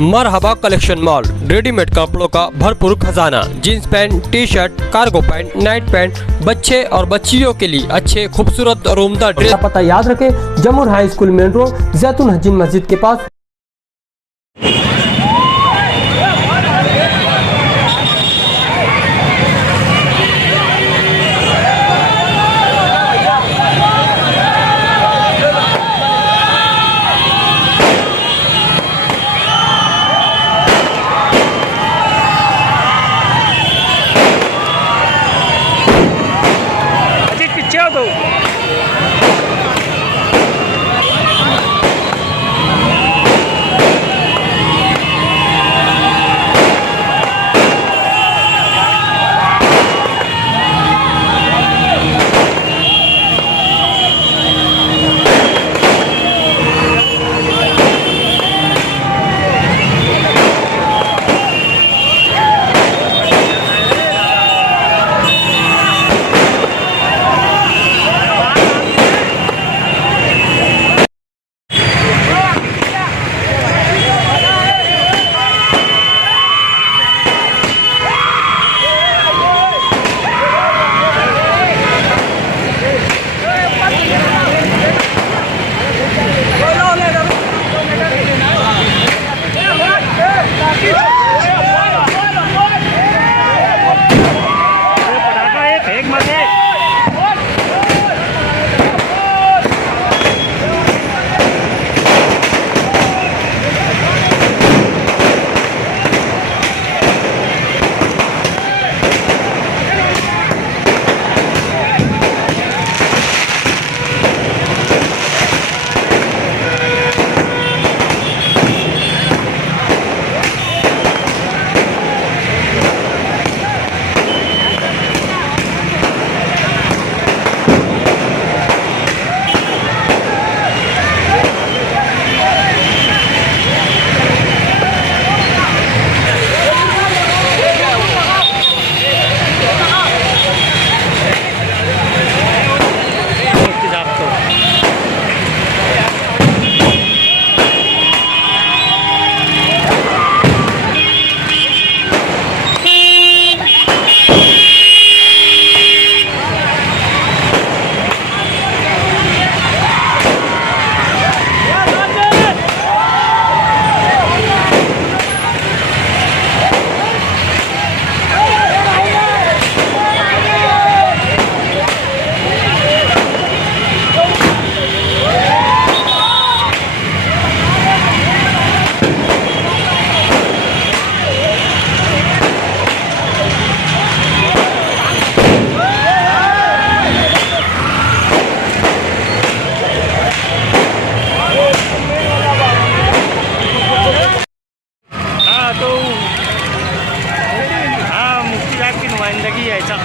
मरहबा collection mall, readymade कपड़ों का भरपूर खजाना, jeans pant, T shirt, cargo pant, Knight pant, बच्चे और बच्चियों के लिए अच्छे खूबसूरत और उम्दा ड्रेस। पता याद रखें, जमूर हाई स्कूल मेन रोड, जैतून हजीन मस्जिद के पास। मुफ्ती साहब की नुमाइंदगी ऐसा